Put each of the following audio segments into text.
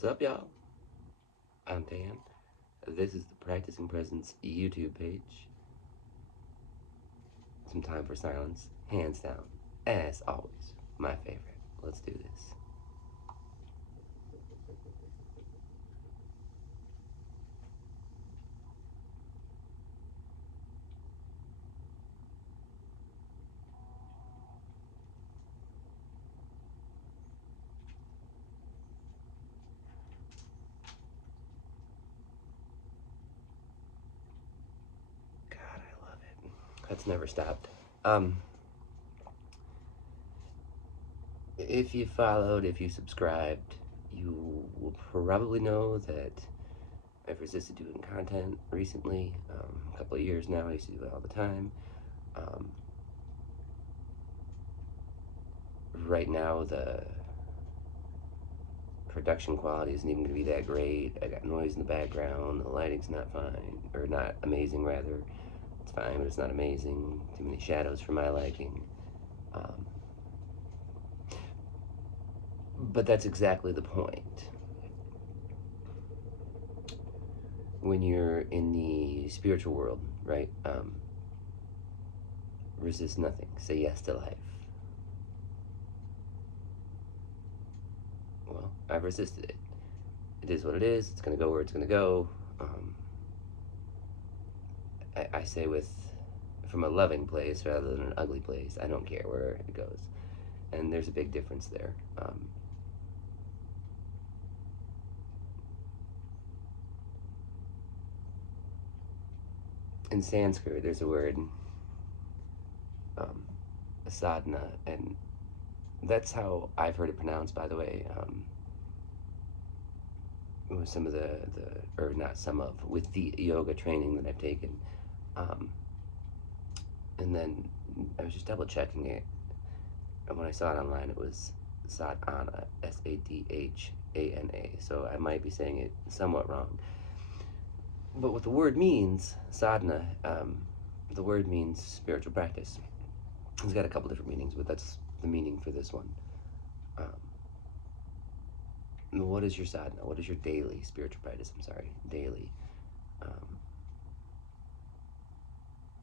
What's up, y'all? I'm Dan. This is the Practicing Presence YouTube page. Some time for silence, hands down. As always, my favorite. Let's do this. God, I love it. That's never stopped. Um, if you followed, if you subscribed, you will probably know that I've resisted doing content recently. A couple of years now, I used to do it all the time. Um, right now, the production quality isn't even going to be that great. I got noise in the background. The lighting's not fine, or not amazing, rather. It's fine, but it's not amazing. Too many shadows for my liking. Um, but that's exactly the point. When you're in the spiritual world, right? Resist nothing. Say yes to life. Well, I've resisted it. It is what it is. It's going to go where it's going to go. I say from a loving place rather than an ugly place. I don't care where it goes. And there's a big difference there. In Sanskrit, there's a word, um, sadhana, and that's how I've heard it pronounced, by the way. With some of or not some of, with the yoga training that I've taken. Um, and then I was just double checking it, and when I saw it online, it was sadhana, Sadhana. So I might be saying it somewhat wrong. But what the word means, sadhana, the word means spiritual practice. It's got a couple different meanings, but that's the meaning for this one. Um, what is your sadhana? What is your daily spiritual practice? I'm sorry, daily. Um,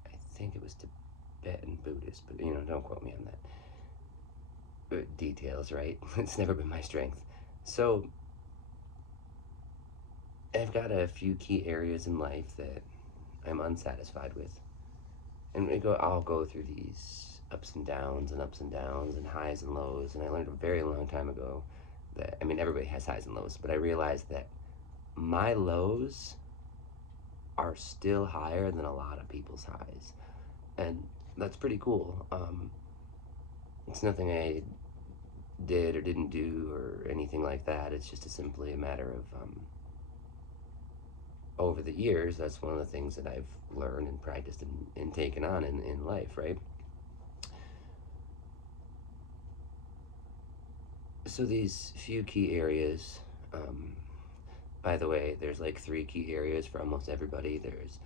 I think it was Tibetan Buddhist, but don't quote me on that. Details, right? It's never been my strength. So I've got a few key areas in life that I'm unsatisfied with, and I'll go through these ups and downs and ups and downs and highs and lows. And I learned a very long time ago that, I mean, everybody has highs and lows, but I realized that my lows are still higher than a lot of people's highs, and that's pretty cool. It's nothing I did or didn't do or anything like that. It's just simply a matter of over the years, that's one of the things that I've learned and practiced and taken on in life, right? So these few key areas, by the way, there's like three key areas for almost everybody. There's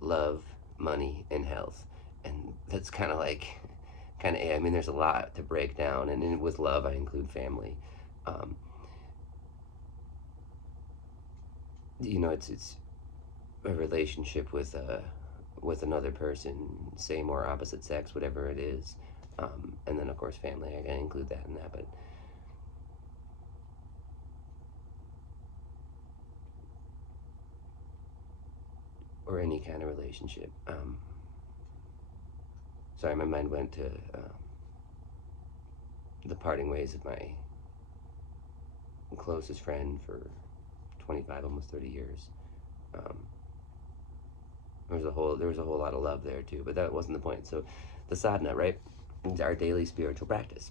love, money, and health. And that's I mean, there's a lot to break down. And with love, I include family. Um, it's a relationship with another person, same or opposite sex, whatever it is. And then of course family, I gotta include that in that, but or any kind of relationship. Sorry, my mind went to the parting ways of my closest friend for 25, almost 30 years. Um, there was a whole lot of love there too, but that wasn't the point. So the sadhana, right? It's our daily spiritual practice.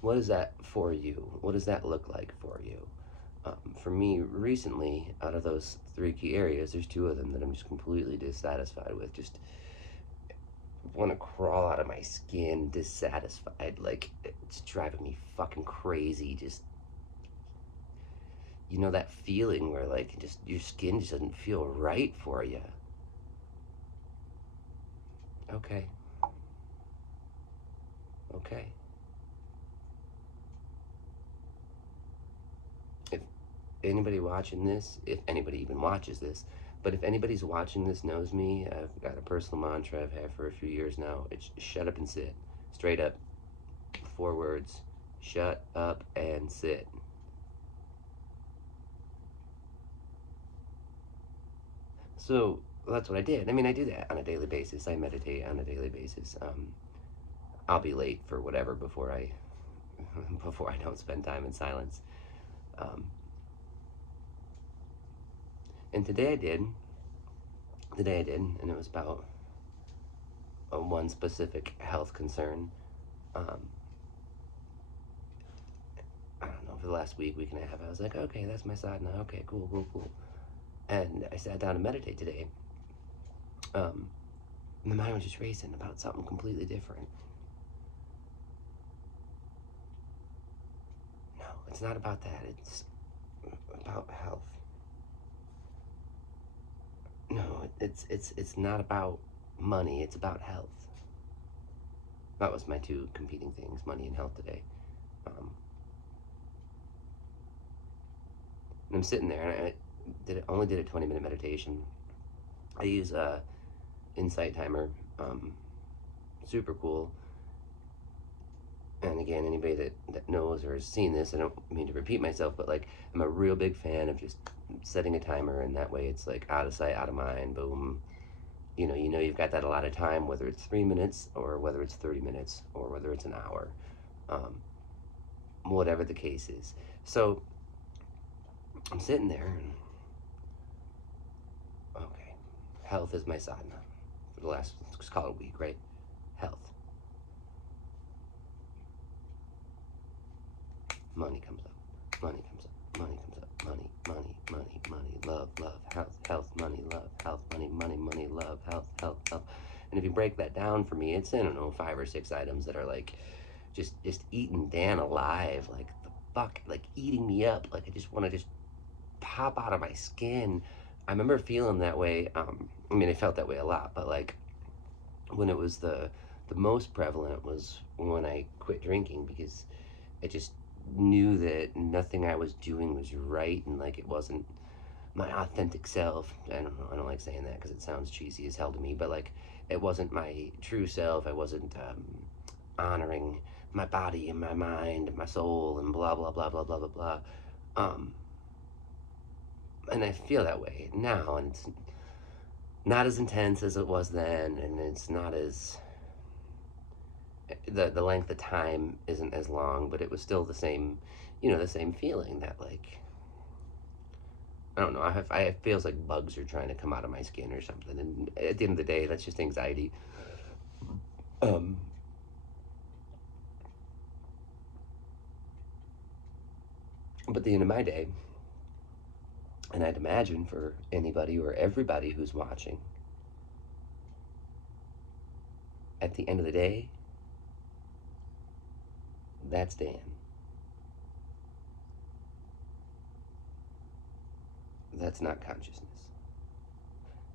What is that for you? What does that look like for you? For me, recently, out of those three key areas, there's two of them that I'm just completely dissatisfied with. Just want to crawl out of my skin, dissatisfied. Like, it's driving me fucking crazy. Just, that feeling where, like, just your skin just doesn't feel right for you. Okay. Okay. anybody watching this, if anybody even watches this, but if anybody's watching this knows me, I've got a personal mantra I've had for a few years now. It's shut up and sit. Straight up. 4 words. Shut up and sit. So that's what I did. I mean, I do that on a daily basis. I meditate on a daily basis. I'll be late for whatever before I before I don't spend time in silence. Um, and today I did. Today I did, and it was about one specific health concern. Um, I don't know, for the last week and a half, I was like, okay, that's my sadhana. Okay, cool, cool, cool. And I sat down to meditate today. And the mind was just racing about something completely different. No, it's not about that. It's about health. No, it's not about money. It's about health. That was my 2 competing things: money and health today. Um, and I'm sitting there, and I only did a 20-minute meditation. I use a insight timer. Super cool. And again, anybody that knows or has seen this, I don't mean to repeat myself, but like, I'm a real big fan of just setting a timer, and that way it's like out of sight, out of mind. Boom. You know you've got that a lot of time, whether it's 3 minutes or whether it's 30 minutes or whether it's an hour, whatever the case is. So I'm sitting there, and okay, health is my sadhana for the last, let's call it a week, right? Health. Money comes up. Money comes up. Money comes up. Money, money, money, money. Love, love, health, health, money, love, health, money, money, money, love, health, health, health. And if you break that down for me, it's, I don't know, 5 or 6 items that are like just eating Dan alive, like the fuck, like eating me up. Like I just want to just pop out of my skin. I remember feeling that way. I mean, I felt that way a lot, but like when it was the most prevalent was when I quit drinking, because I just knew that nothing I was doing was right, and like it wasn't my authentic self. I don't know, I don't like saying that because it sounds cheesy as hell to me, but like it wasn't my true self. I wasn't honoring my body and my mind and my soul and blah blah blah blah blah blah blah. And I feel that way now, and it's not as intense as it was then, and it's not as the length of time isn't as long, but it was still the same, the same feeling that like, I don't know, it feels like bugs are trying to come out of my skin or something, and at the end of the day, that's just anxiety. But the end of my day, and I'd imagine for anybody or everybody who's watching, at the end of the day, that's Dan. That's not consciousness.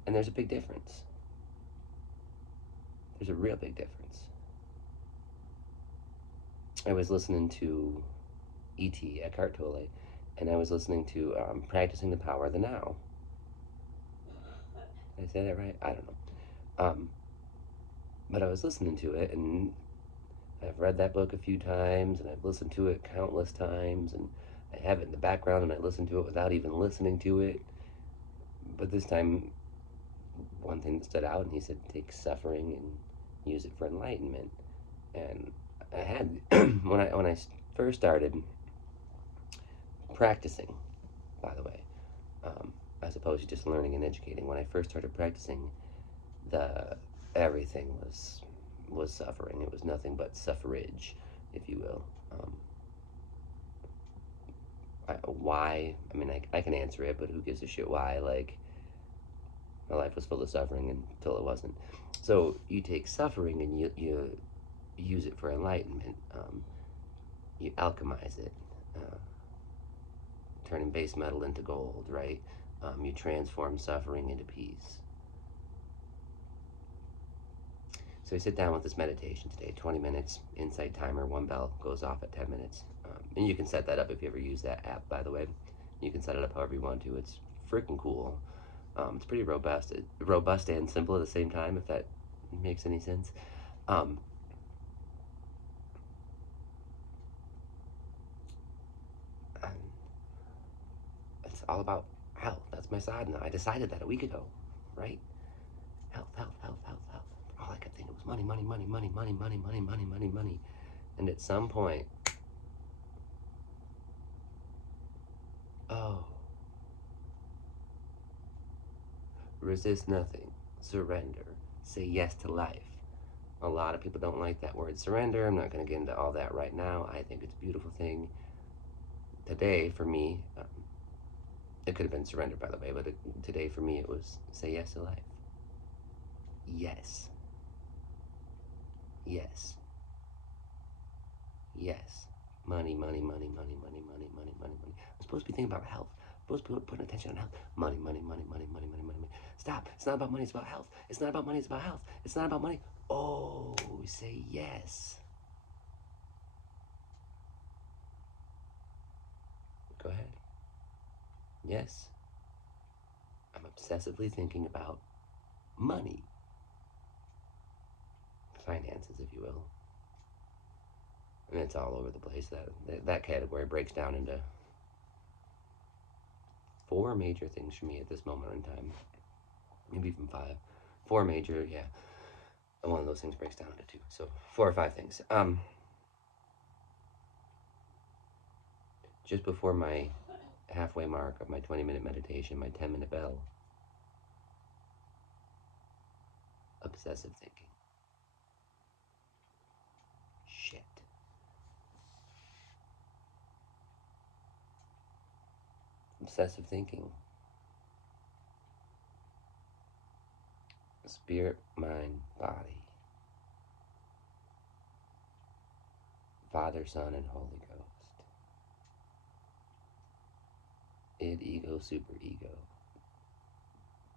And there's a big difference. There's a real big difference. I was listening to E.T., Eckhart Tolle, and I was listening to Practicing the Power of the Now. Did I say that right? I don't know. But I was listening to it, and I've read that book a few times, and I've listened to it countless times, and I have it in the background, and I listen to it without even listening to it. But this time, one thing that stood out, and he said, take suffering and use it for enlightenment. And I had, when I first started practicing, by the way, as opposed to just learning and educating, when I first started practicing, everything was suffering. It was nothing but suffrage, if you will. Why? I mean, I can answer it, but who gives a shit why? Like, my life was full of suffering until it wasn't. So you take suffering and you use it for enlightenment. You alchemize it, turning base metal into gold, right? You transform suffering into peace. So I sit down with this meditation today, 20 minutes, insight timer, 1 bell goes off at 10 minutes. And you can set that up if you ever use that app, by the way. You can set it up however you want to. It's freaking cool. It's pretty robust and simple at the same time, if that makes any sense. Um, it's all about health. That's my sadhana. I decided that a week ago, right? Health, health, health, health, health. All I could think was money, money, money, money, money, money, money, money, money, money. And at some point, oh, resist nothing, surrender, say yes to life. A lot of people don't like that word surrender. I'm not going to get into all that right now. I think it's a beautiful thing. Today, for me, it could have been surrender, by the way, but today for me, it was say yes to life. Yes. Yes. Yes. Money, money, money, money, money, money, money, money, money. I'm supposed to be thinking about health. I'm supposed to be putting attention on health. Money, money, money, money, money, money, money, money. Stop. It's not about money, it's about health. It's not about money, it's about health. It's not about money. Oh, say yes. Go ahead. Yes. I'm obsessively thinking about money. Finances, if you will. And it's all over the place. That category breaks down into four major things for me at this moment in time. Maybe even five. Four major, yeah. And one of those things breaks down into two. So 4 or 5 things. Just before my halfway mark of my 20-minute meditation, my 10-minute bell, obsessive thinking. Shit. Obsessive thinking. Spirit, mind, body. Father, Son, and Holy Ghost. Id, ego, super ego.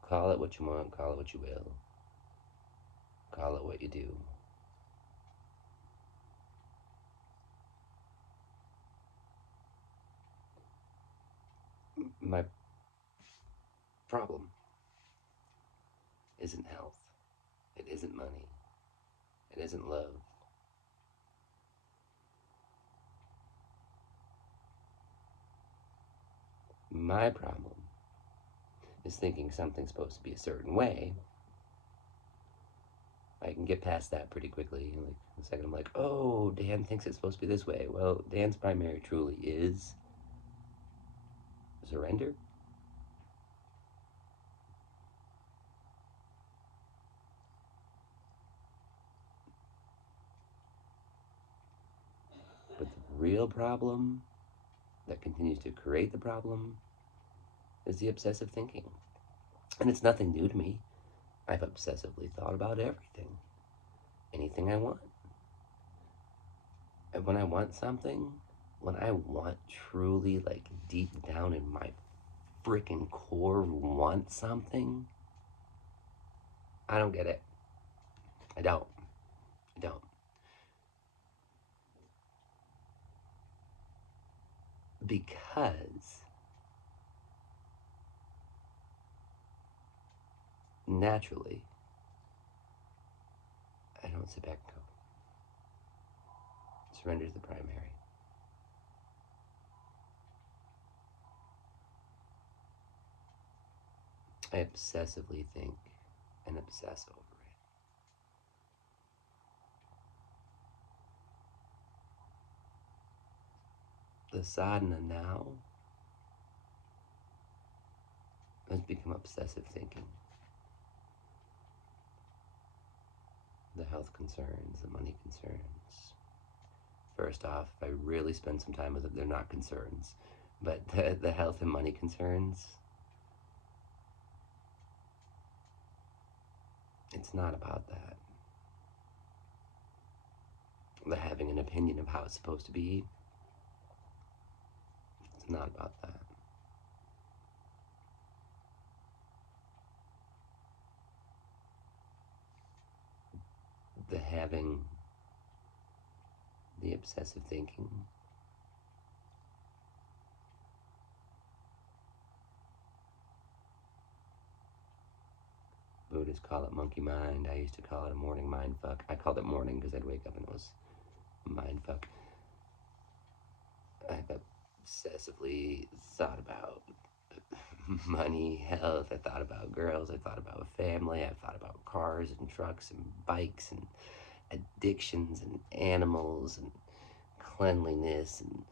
Call it what you want, call it what you will. Call it what you do. My problem isn't health. It isn't money. It isn't love. My problem is thinking something's supposed to be a certain way. I can get past that pretty quickly. Like the second I'm like, oh, Dan thinks it's supposed to be this way. Well, Dan's primary truly is surrender. But the real problem that continues to create the problem is the obsessive thinking. And it's nothing new to me. I've obsessively thought about everything, anything I want. And when I want something, when I want truly, like deep down in my freaking core, want something, I don't get it. I don't. I don't. Because naturally, I don't sit back and go, surrender to the primary. I obsessively think and obsess over it. The sadhana now has become obsessive thinking. The health concerns, the money concerns. First off, if I really spend some time with it, they're not concerns. But the health and money concerns, it's not about that. The having an opinion of how it's supposed to be, it's not about that. The having the obsessive thinking Buddhists call it monkey mind. I used to call it a morning mind fuck. I called it morning because I'd wake up and it was mind fuck. I've obsessively thought about money, health. I thought about girls. I thought about family. I thought about cars and trucks and bikes and addictions and animals and cleanliness and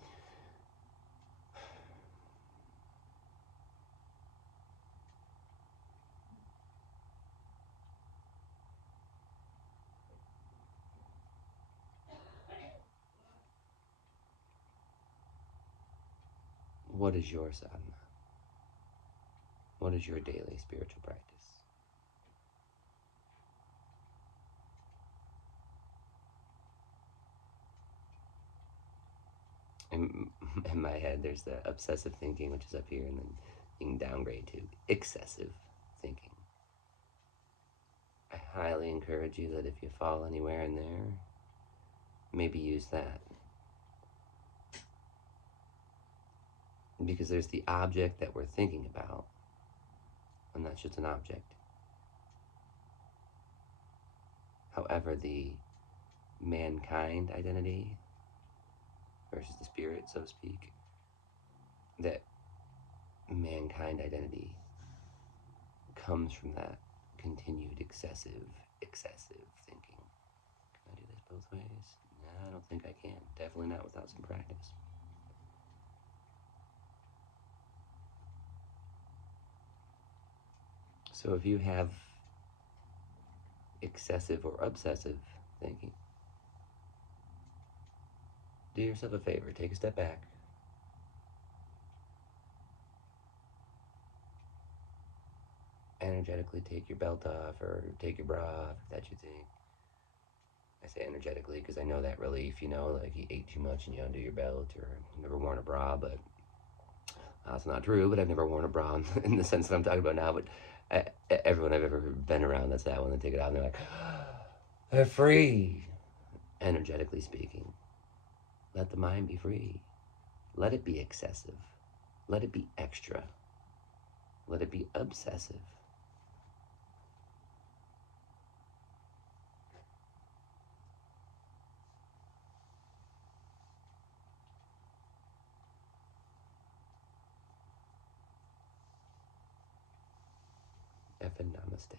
what is your sadhana? What is your daily spiritual practice? In, in my head, there's the obsessive thinking, which is up here, and then you can downgrade to excessive thinking. I highly encourage you that if you fall anywhere in there, maybe use that. Because there's the object that we're thinking about, and that's just an object. However, the mankind identity versus the spirit, so to speak, that mankind identity comes from that continued excessive thinking. Can I do this both ways? No, I don't think I can. Definitely not without some practice. So if you have excessive or obsessive thinking, do yourself a favor, take a step back. Energetically take your belt off or take your bra off if that's your thing. I say energetically because I know that relief, like you ate too much and you undo your belt, or never worn a bra, but that's not true. But I've never worn a bra in the sense that I'm talking about now. But everyone I've ever been around that's that when they take it out and they're like, they're free. Energetically speaking, let the mind be free. Let it be excessive. Let it be extra. Let it be obsessive. Effing namaste.